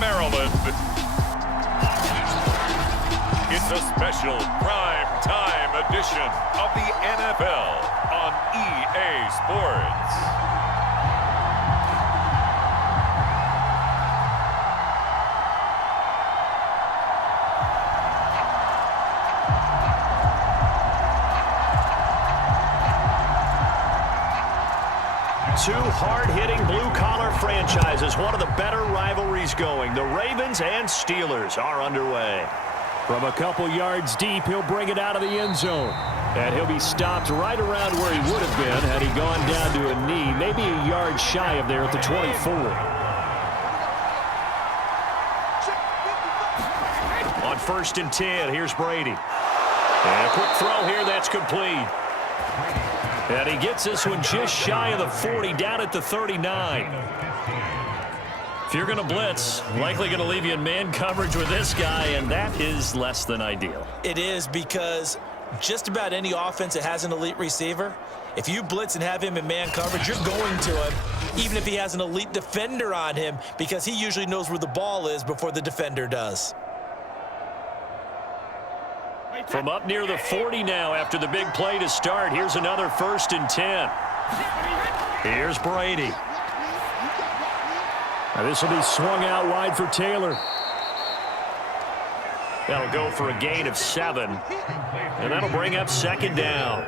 Maryland. It's a special prime time edition of the NFL on EA Sports. Two hard-hitting blue-collar franchises, one of the better rivalries going. The Ravens and Steelers are underway. From a couple yards deep, he'll bring it out of the end zone. And he'll be stopped right around where he would have been had he gone down to a knee, maybe a yard shy of there at the 24. On 1st and 10, here's Brady. And a quick throw here, that's complete. And he gets this one just shy of the 40, down at the 39. If you're going to blitz, likely going to leave you in man coverage with this guy, and that is less than ideal. It is, because just about any offense that has an elite receiver, if you blitz and have him in man coverage, you're going to him, even if he has an elite defender on him, because he usually knows where the ball is before the defender does. From up near the 40 now after the big play to start. Here's another 1st and 10. Here's Brady. Now this will be swung out wide for Taylor. That'll go for a gain of 7. And that'll bring up 2nd down.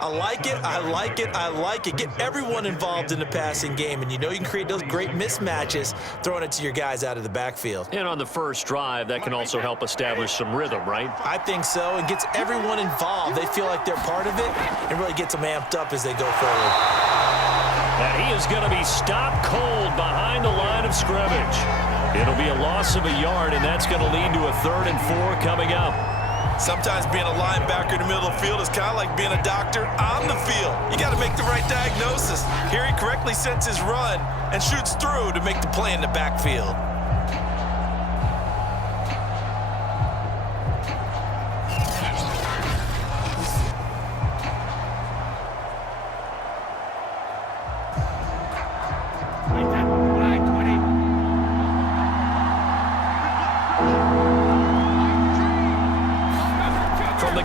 I like it, I like it, I like it. Get everyone involved in the passing game, and you know you can create those great mismatches throwing it to your guys out of the backfield. And on the first drive, that can also help establish some rhythm, right? I think so, and gets everyone involved. They feel like they're part of it, and really gets them amped up as they go forward. And he is going to be stopped cold behind the line of scrimmage. It'll be a loss of a yard, and that's going to lead to a 3rd and 4 coming up. Sometimes being a linebacker in the middle of the field is kind of like being a doctor on the field. You got to make the right diagnosis. Here he correctly sets his run and shoots through to make the play in the backfield.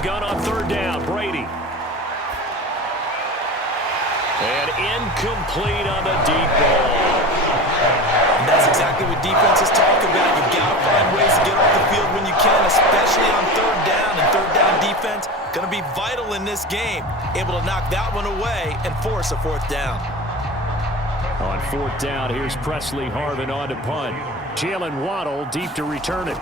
Gun on 3rd down, Brady. And incomplete on the deep ball. And that's exactly what defenses talk about. You've got to find ways to get off the field when you can, especially on 3rd down. And 3rd down defense going to be vital in this game. Able to knock that one away and force a 4th down. On 4th down, here's Presley Harvin on to punt. Jalen Waddle deep to return it.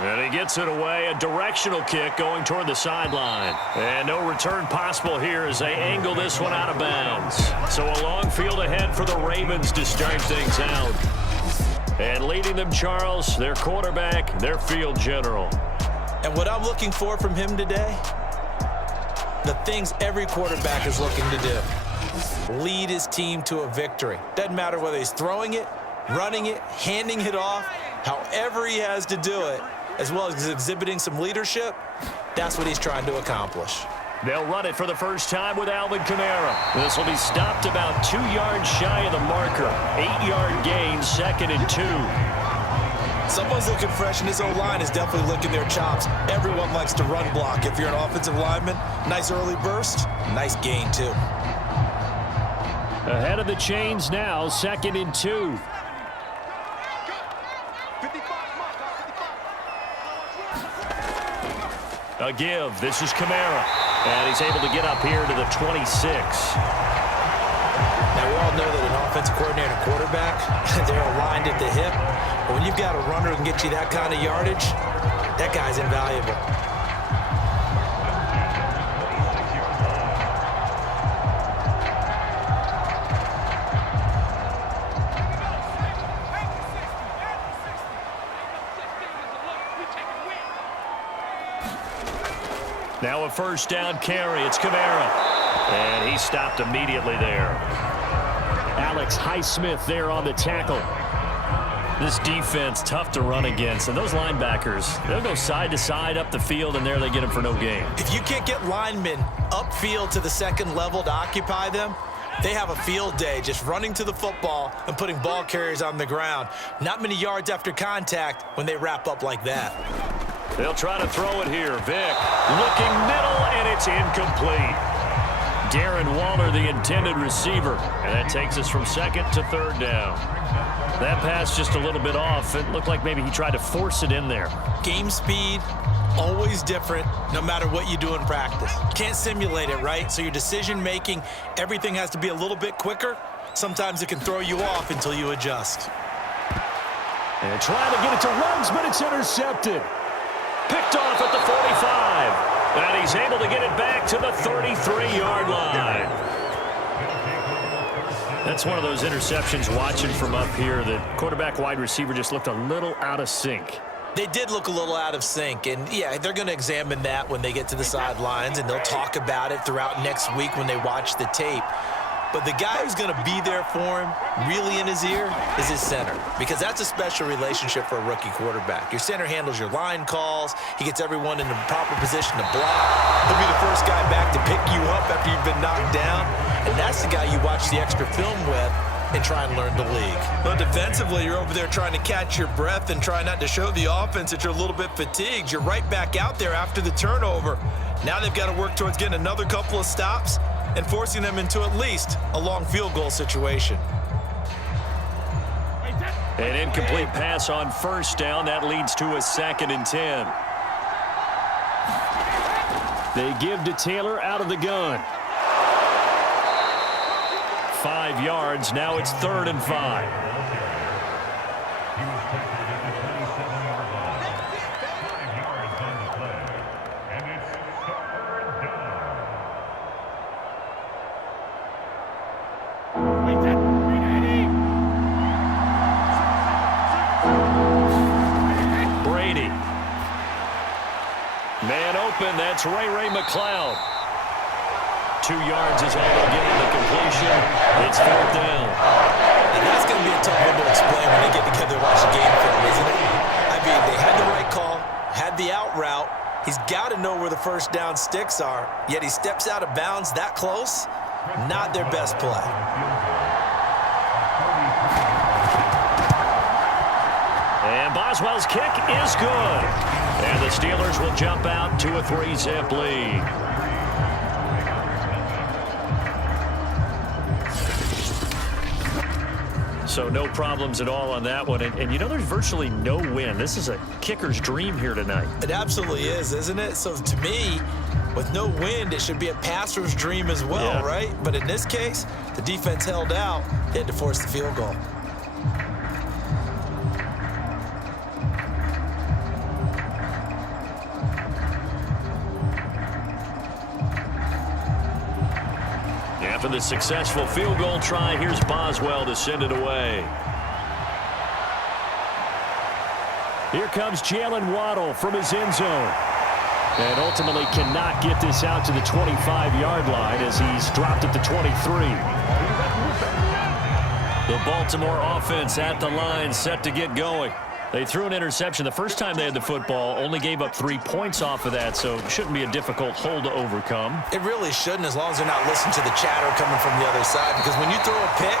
And he gets it away, a directional kick going toward the sideline. And no return possible here as they angle this one out of bounds. So a long field ahead for the Ravens to start things out. And leading them, Charles, their quarterback, their field general. And what I'm looking for from him today, the things every quarterback is looking to do. Lead his team to a victory. Doesn't matter whether he's throwing it, running it, handing it off, however he has to do it, as well as exhibiting some leadership, that's what he's trying to accomplish. They'll run it for the first time with Alvin Kamara. This will be stopped about 2 yards shy of the marker. 8-yard gain, 2nd and 2. Someone's looking fresh, and his O-line is definitely licking their chops. Everyone likes to run block. If you're an offensive lineman, nice early burst, nice gain too. Ahead of the chains now, 2nd and 2. A give. This is Kamara. And he's able to get up here to the 26. Now, we all know that an offensive coordinator and quarterback, they're aligned at the hip. But when you've got a runner who can get you that kind of yardage, that guy's invaluable. Now a 1st down carry. It's Kamara. And he stopped immediately there. Alex Highsmith there on the tackle. This defense, tough to run against. And those linebackers, they'll go side to side up the field, and there they get them for no gain. If you can't get linemen upfield to the 2nd level to occupy them, They have a field day just running to the football and putting ball carriers on the ground. Not many yards after contact when they wrap up like that. They'll try to throw it here. Vick looking middle, and it's incomplete. Darren Waller, the intended receiver. And that takes us from second to third down. That pass just a little bit off. It looked like maybe he tried to force it in there. Game speed, always different, no matter what you do in practice. Can't simulate it, right? So your decision-making, everything has to be a little bit quicker. Sometimes it can throw you off until you adjust. And trying to get it to Ruggs, but it's intercepted. Picked off at the 45. And he's able to get it back to the 33-yard line. That's one of those interceptions watching from up here. The quarterback wide receiver just looked a little out of sync. They did look a little out of sync, and yeah, they're going to examine that when they get to the sidelines, and they'll talk about it throughout next week when they watch the tape. But the guy who's going to be there for him, really in his ear, is his center, because that's a special relationship for a rookie quarterback. Your center handles your line calls. He gets everyone in the proper position to block. He'll be the first guy back to pick you up after you've been knocked down, and that's the guy you watch the extra film with and try and learn the league. But defensively, you're over there trying to catch your breath and try not to show the offense that you're a little bit fatigued. You're right back out there after the turnover. Now they've got to work towards getting another couple of stops and forcing them into at least a long field goal situation. An incomplete pass on first down. That leads to a 2nd and 10. They give to Taylor out of the gun. 5 yards. Now it's 3rd and 5. Brady. Man open. That's Ray McLeod. 2 yards is all they'll get in the completion. It's 4th down. And that's going to be a tough one to explain when they get together and watch the game film, isn't it? I mean, they had the right call, had the out route. He's got to know where the first down sticks are, yet he steps out of bounds that close. Not their best play. And Boswell's kick is good. And the Steelers will jump out to a 3-zip lead. So no problems at all on that one. And you know, there's virtually no win. This is a kicker's dream here tonight. It absolutely is, isn't it? So to me, with no wind, it should be a passer's dream as well, yeah. Right? But in this case, the defense held out. They had to force the field goal. After the successful field goal try, here's Boswell to send it away. Here comes Jalen Waddle from his end zone. And ultimately cannot get this out to the 25-yard line as he's dropped at the 23. The Baltimore offense at the line, set to get going. They threw an interception the first time they had the football, only gave up 3 points off of that, so it shouldn't be a difficult hole to overcome. It really shouldn't, as long as they're not listening to the chatter coming from the other side, because when you throw a pick,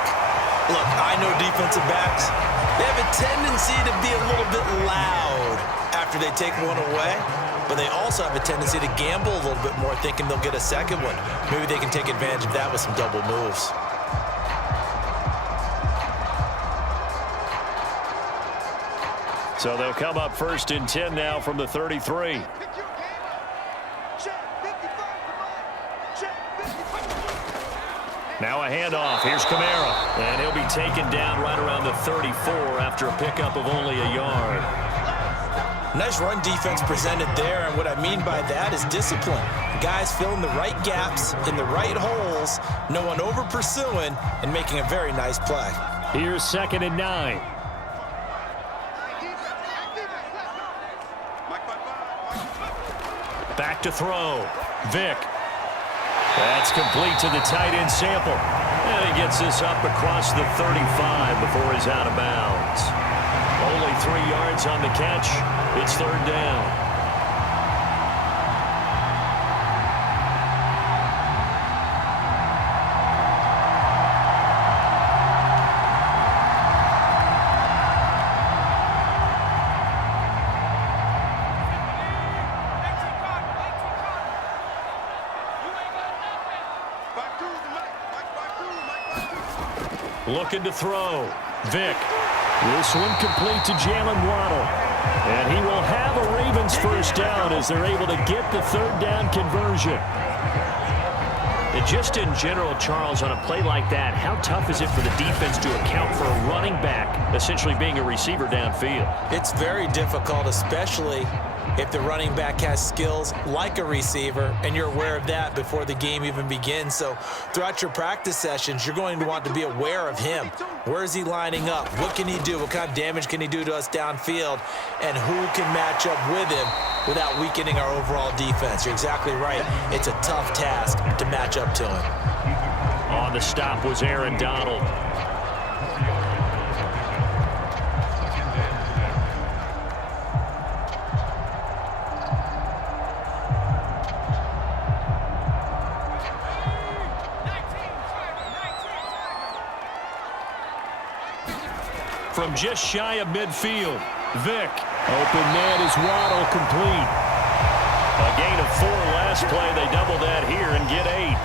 look, I know defensive backs, they have a tendency to be a little bit loud after they take one away, but they also have a tendency to gamble a little bit more, thinking they'll get a second one. Maybe they can take advantage of that with some double moves. So they'll come up 1st and 10 now from the 33. Now a handoff. Here's Kamara. And he'll be taken down right around the 34 after a pickup of only a yard. Nice run defense presented there, and what I mean by that is discipline. Guys filling the right gaps in the right holes, no one over pursuing, and making a very nice play. Here's 2nd and 9. Back to throw. Vick. That's complete to the tight end Sample. And he gets this up across the 35 before he's out of bounds. Only 3 yards on the catch. It's 3rd down. Looking to throw. Vick. This one complete to Jalen Waddle. And he will have a Ravens first down as they're able to get the third down conversion. And just in general, Charles, on a play like that, how tough is it for the defense to account for a running back essentially being a receiver downfield? It's very difficult, especially if the running back has skills like a receiver, and you're aware of that before the game even begins. So throughout your practice sessions, you're going to want to be aware of him. Where is he lining up? What can he do? What kind of damage can he do to us downfield? And who can match up with him without weakening our overall defense? You're exactly right. It's a tough task to match up to him. On the stop was Aaron Donald. From just shy of midfield, Vick. Open man is Waddle, complete. A gain of 4 last play. They double that here and get 8.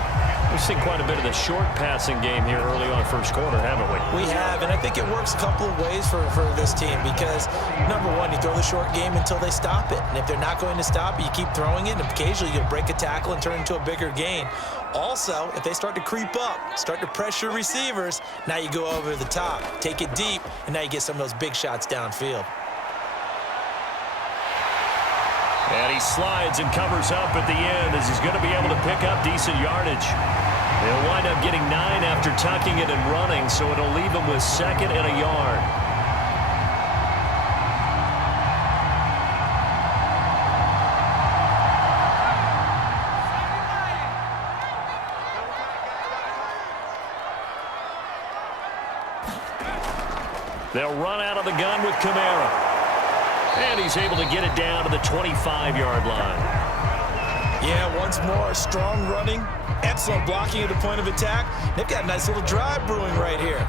We've seen quite a bit of the short passing game here early on first quarter, haven't we? We have, and I think it works a couple of ways for this team because, number one, you throw the short game until they stop it. And if they're not going to stop it, you keep throwing it, and occasionally you'll break a tackle and turn it into a bigger gain. Also, if they start to creep up, start to pressure receivers, now you go over the top, take it deep, and now you get some of those big shots downfield. And he slides and covers up at the end as he's going to be able to pick up decent yardage. They'll wind up getting 9 after tucking it and running, so it'll leave them with 2nd and a yard. They'll run out of the gun with Kamara. And he's able to get it down to the 25-yard line. Yeah, once more, strong running, excellent blocking at the point of attack. They've got a nice little drive brewing right here.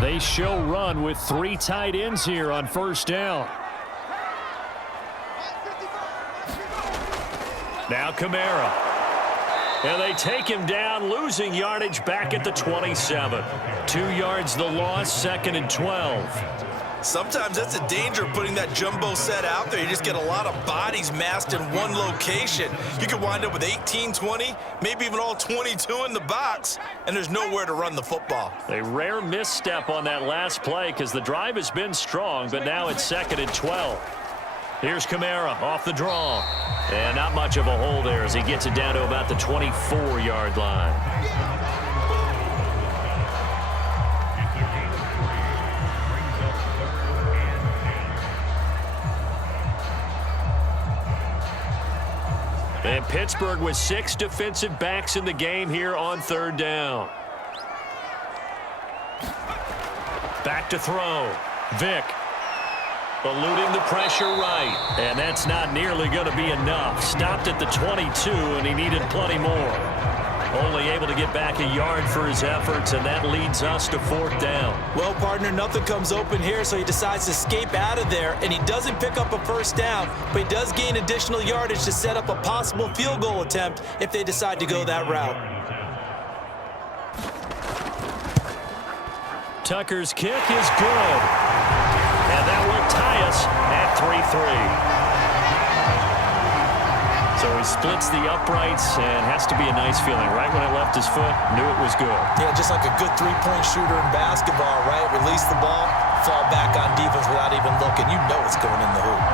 They show run with 3 tight ends here on first down. Now Kamara. And they take him down, losing yardage back at the 27. 2 yards the loss, 2nd and 12. Sometimes that's a danger of putting that jumbo set out there. You just get a lot of bodies massed in one location. You could wind up with 18, 20, maybe even all 22 in the box, and there's nowhere to run the football. A rare misstep on that last play because the drive has been strong, but now it's 2nd and 12. Here's Kamara off the draw. And not much of a hole there as he gets it down to about the 24-yard line. And Pittsburgh with 6 defensive backs in the game here on 3rd down. Back to throw. Vick. Eluding the pressure right. And that's not nearly going to be enough. Stopped at the 22, and he needed plenty more. Only able to get back a yard for his efforts, and that leads us to 4th down. Well, partner, nothing comes open here, so he decides to escape out of there, and he doesn't pick up a first down, but he does gain additional yardage to set up a possible field goal attempt if they decide to go that route. Tucker's kick is good. And that will tie us at 3-3. So he splits the uprights and has to be a nice feeling. Right when it left his foot, knew it was good. Yeah, just like a good three-point shooter in basketball, right? Release the ball, fall back on defense without even looking. You know it's going in the hoop.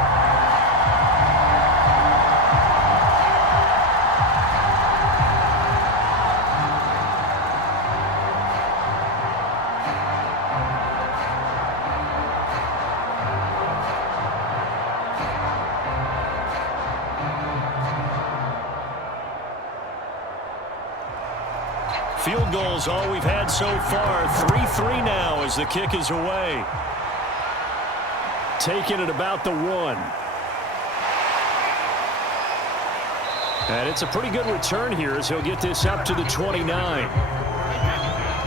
Field goals all we've had so far. 3-3 now as the kick is away. Taking it about the 1. And it's a pretty good return here as he'll get this up to the 29.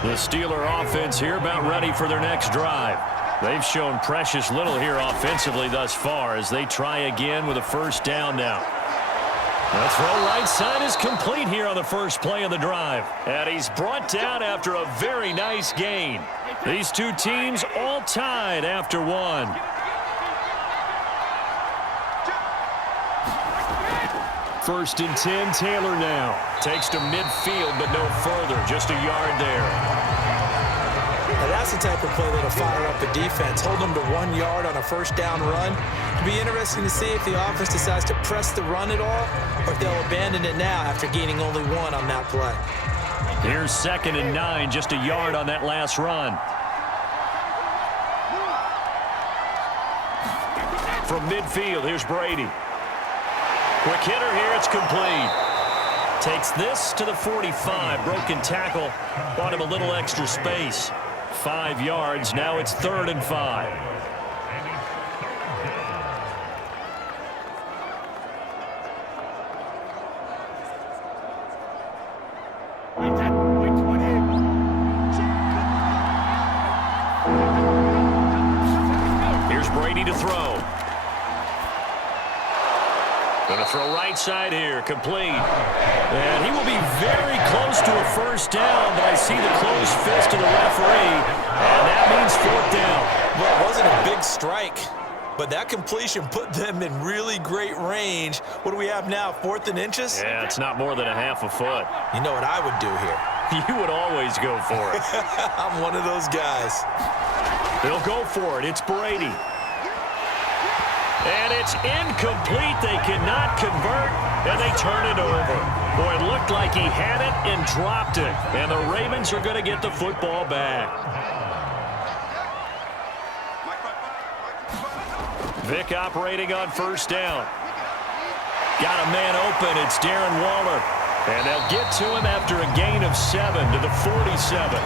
The Steeler offense here about ready for their next drive. They've shown precious little here offensively thus far as they try again with a first down now. The throw right side is complete here on the first play of the drive. And he's brought down after a very nice gain. These two teams all tied after one. First and 10, Taylor now. Takes to midfield, but no further. Just a yard there. Now that's the type of play that'll fire up the defense. Hold them to 1 yard on a first down run. It'll be interesting to see if the offense decides to press the run at all, or if they'll abandon it now after gaining only 1 on that play. Here's 2nd and 9, just a yard on that last run. From midfield, here's Brady. Quick hitter here, it's complete. Takes this to the 45. Broken tackle. Bought him a little extra space. 5 yards. Now it's 3rd and 5. Here's Brady to throw. Going to throw right side here, complete. And he will be very close to a first down, but I see the closed fist of the referee, and that means 4th down. Well, it wasn't a big strike, but that completion put them in really great range. What do we have now, 4th and inches? Yeah, it's not more than a half a foot. You know what I would do here? You would always go for it. I'm one of those guys. They'll go for it. It's Brady. And it's incomplete. They cannot convert, and they turn it over. Boy, it looked like he had it and dropped it. And the Ravens are going to get the football back. Vic operating on first down. Got a man open. It's Darren Waller. And they'll get to him after a gain of 7 to the 47.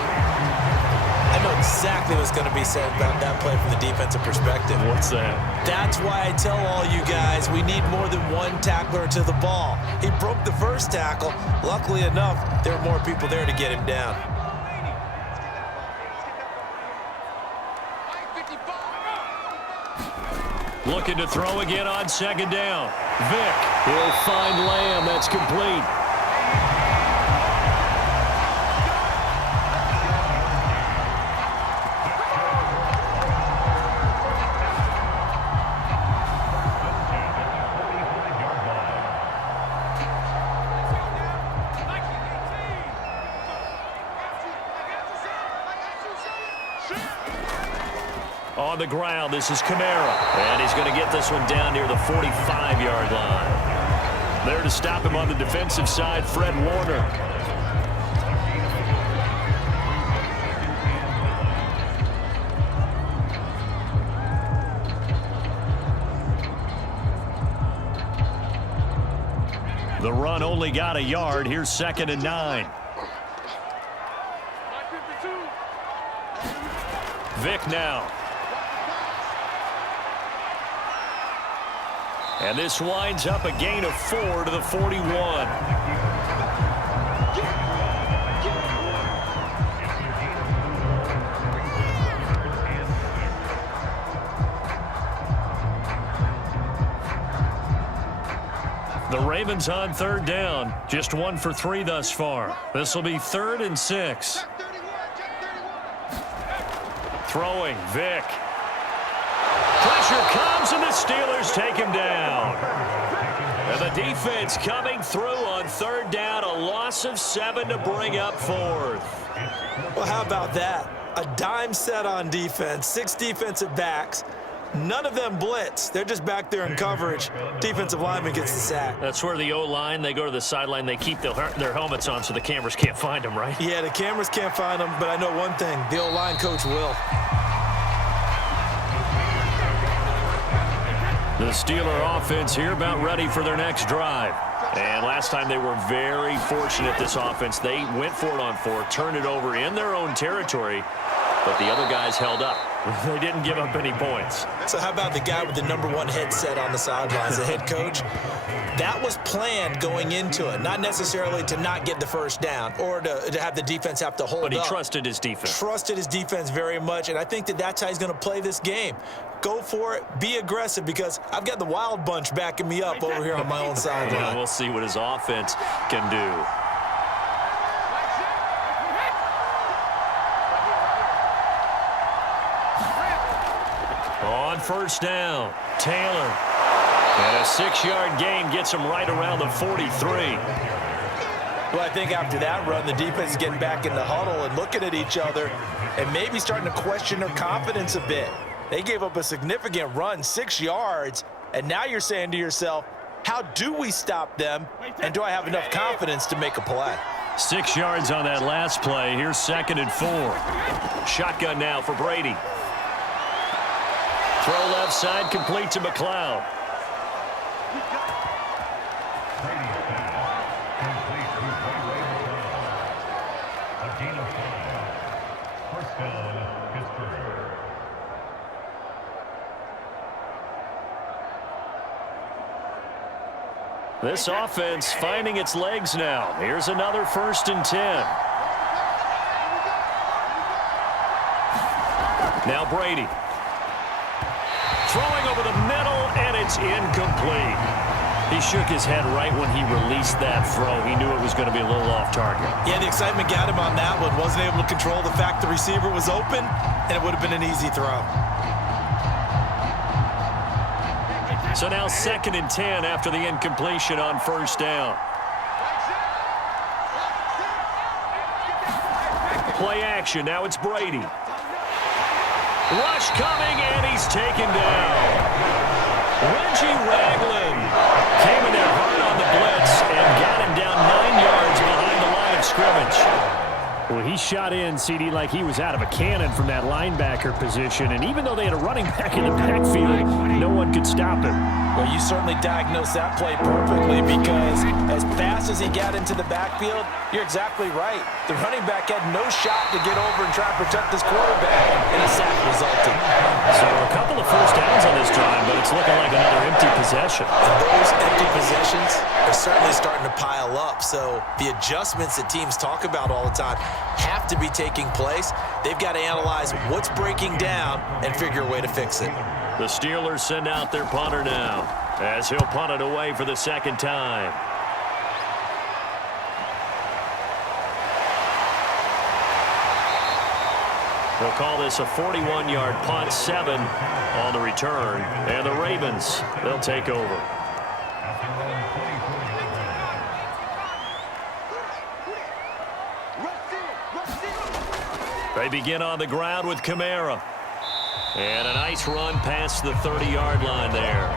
I know exactly what's going to be said about that play from the defensive perspective. What's that? That's why I tell all you guys we need more than one tackler to the ball. He broke the first tackle. Luckily enough, there were more people there to get him down. Looking to throw again on 2nd down. Vic, he'll find Lamb. That's complete. On the ground, this is Kamara. And he's going to get this one down near the 45-yard line. There to stop him on the defensive side, Fred Warner. The run only got a yard. Here's 2nd and 9. Vic now. And this winds up a gain of 4 to the 41. The Ravens on 3rd down. Just 1 for 3 thus far. This will be 3rd and 6. Throwing, Vic. Pressure comes, and the Steelers take him down. And the defense coming through on 3rd down. A loss of 7 to bring up 4th. Well, how about that? A dime set on defense, 6 defensive backs. None of them blitz. They're just back there in coverage. Defensive lineman gets the sack. That's where the O-line, they go to the sideline, they keep their helmets on so the cameras can't find them, right? Yeah, the cameras can't find them, but I know one thing. The O-line coach will. The Steeler offense here about ready for their next drive. And last time they were very fortunate, this offense. They went for it on 4, turned it over in their own territory, but the other guys held up. They didn't give up any points. So how about the guy with the #1 headset on the sidelines, the head coach? That was planned going into it, not necessarily to not get the first down or to have the defense have to hold up. But he trusted his defense. Trusted his defense very much, and I think that that's how he's going to play this game. Go for it. Be aggressive, because I've got the wild bunch backing me up over here on my own sideline. Yeah, we'll see what his offense can do. On first down, Taylor. And a 6-yard gain gets him right around the 43. Well, I think after that run, the defense is getting back in the huddle and looking at each other and maybe starting to question their confidence a bit. They gave up a significant run, 6 yards, and now you're saying to yourself, how do we stop them, and do I have enough confidence to make a play? 6 yards on that last play. Here's 2nd and 4. Shotgun now for Brady. Throw left side, complete to McLeod. This offense finding its legs now. Here's another 1st and 10. Now Brady. Throwing over the middle, and it's incomplete. He shook his head right when he released that throw. He knew it was going to be a little off target. Yeah, the excitement got him on that one. Wasn't able to control the fact the receiver was open, and it would have been an easy throw. So now 2nd and 10 after the incompletion on 1st down. Play action. Now it's Brady. Rush coming, and he's taken down. Reggie Ragland came in there hard on the blitz and got him down 9 yards behind the line of scrimmage. Well, he shot in, CD, like he was out of a cannon from that linebacker position. And even though they had a running back in the backfield, no one could stop him. Well, you certainly diagnosed that play perfectly, because as fast as he got into the backfield, you're exactly right. The running back had no shot to get over and try to protect his quarterback, and a sack resulted. So a couple of 1st downs on this drive, but it's looking like another empty possession. And those empty possessions are certainly starting to pile up. So the adjustments that teams talk about all the time have to be taking place. They've got to analyze what's breaking down and figure a way to fix it. The Steelers send out their punter now, as he'll punt it away for the 2nd time. They'll call this a 41-yard punt, 7 on the return. And the Ravens, they'll take over. They begin on the ground with Kamara. And a nice run past the 30-yard line there.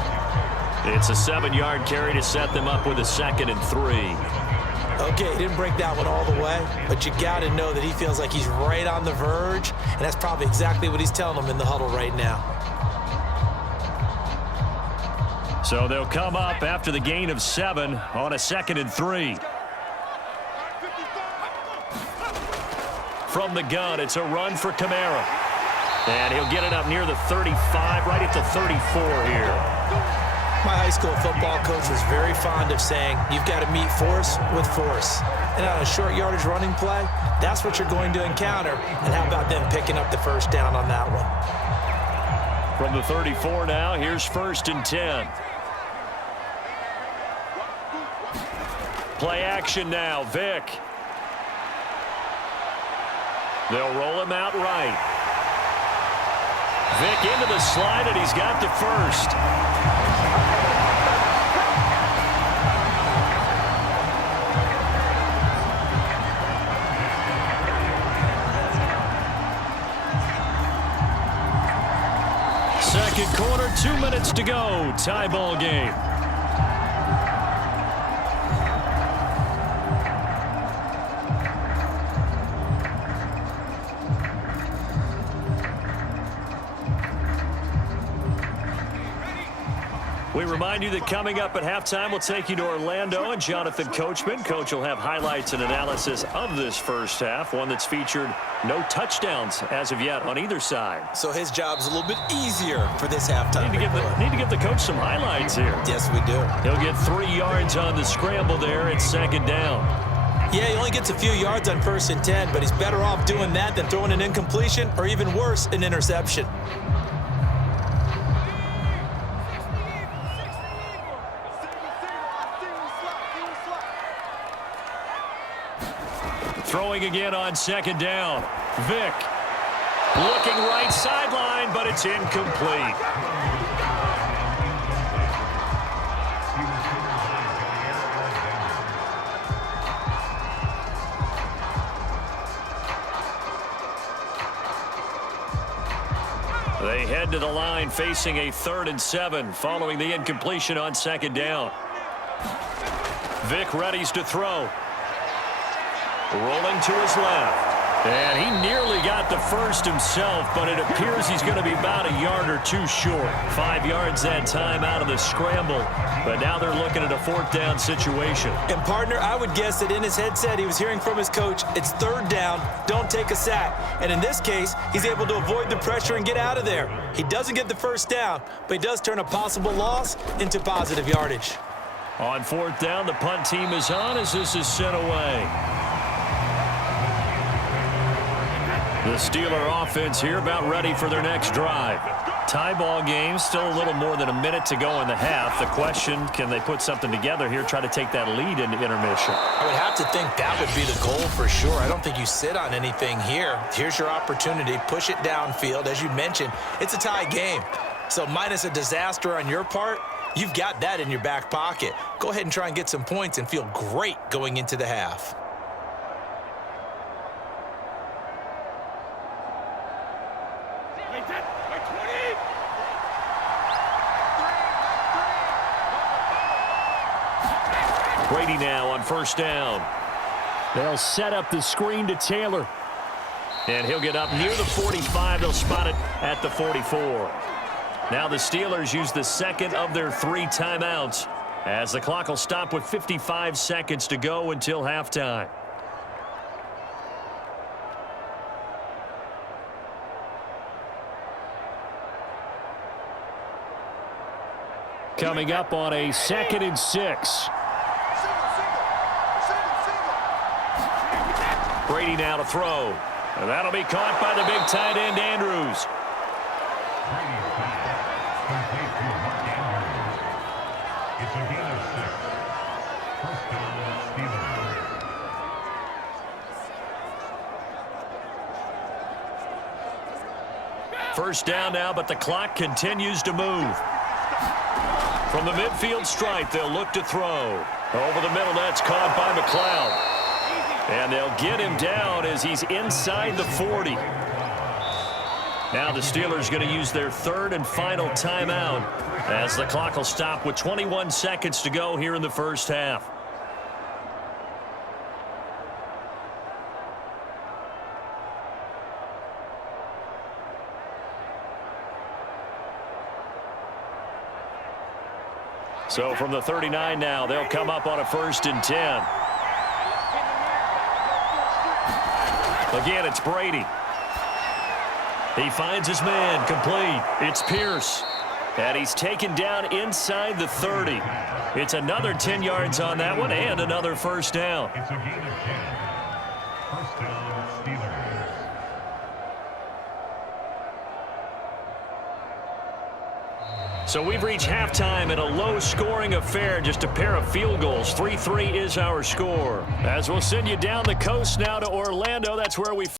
It's a 7-yard carry to set them up with a 2nd and 3. Okay, he didn't break that one all the way, but you got to know that he feels like he's right on the verge, and that's probably exactly what he's telling them in the huddle right now. So they'll come up after the gain of 7 on a 2nd and 3. From the gun, it's a run for Kamara. And he'll get it up near the 35, right at the 34 here. My high school football coach was very fond of saying, you've got to meet force with force. And on a short yardage running play, that's what you're going to encounter. And how about them picking up the 1st down on that one? From the 34 now, here's 1st and 10. Play action now, Vick. They'll roll him out right. Vick into the slide, and he's got the 1st. Second quarter, 2 minutes to go. Tie ball game. We remind you that coming up at halftime, we'll take you to Orlando and Jonathan Coachman. Coach will have highlights and analysis of this first half, one that's featured no touchdowns as of yet on either side. So his job's a little bit easier for this halftime. Need to give the coach some highlights here. Yes, we do. He'll get 3 yards on the scramble there at second down. Yeah, he only gets a few yards on 1st and 10, but he's better off doing that than throwing an incompletion or even worse, an interception. Throwing again on second down. Vick looking right sideline, but it's incomplete. They head to the line facing a 3rd and 7 following the incompletion on second down. Vick readies to throw. Rolling to his left. And he nearly got the first himself, but it appears he's going to be about a yard or two short. 5 yards that time out of the scramble. But now they're looking at a 4th down situation. And, partner, I would guess that in his headset he was hearing from his coach, it's 3rd down, don't take a sack. And in this case, he's able to avoid the pressure and get out of there. He doesn't get the 1st down, but he does turn a possible loss into positive yardage. On 4th down, the punt team is on as this is sent away. The Steeler offense here about ready for their next drive. Tie ball game, still a little more than a minute to go in the half. The question, can they put something together here, try to take that lead into intermission? I would have to think that would be the goal for sure. I don't think you sit on anything here. Here's your opportunity. Push it downfield. As you mentioned, it's a tie game. So minus a disaster on your part, you've got that in your back pocket. Go ahead and try and get some points and feel great going into the half. Brady now on 1st down. They'll set up the screen to Taylor. And he'll get up near the 45. They'll spot it at the 44. Now the Steelers use the 2nd of their 3 timeouts as the clock will stop with 55 seconds to go until halftime. Coming up on a 2nd and 6. Brady now to throw. And that'll be caught by the big tight end, Andrews. First down now, but the clock continues to move. From the midfield stripe, they'll look to throw. Over the middle, that's caught by McLeod. And they'll get him down as he's inside the 40. Now the Steelers going to use their 3rd and final timeout as the clock will stop with 21 seconds to go here in the first half. So from the 39 now, they'll come up on a 1st and 10. Again, it's Brady. He finds his man, complete. It's Pierce. And he's taken down inside the 30. It's another 10 yards on that one and another 1st down. It's a gain of 10. 1st down, Steelers. So we've reached halftime in a low-scoring affair, just a pair of field goals. 3-3 is our score. As we'll send you down the coast now to Orlando. That's where we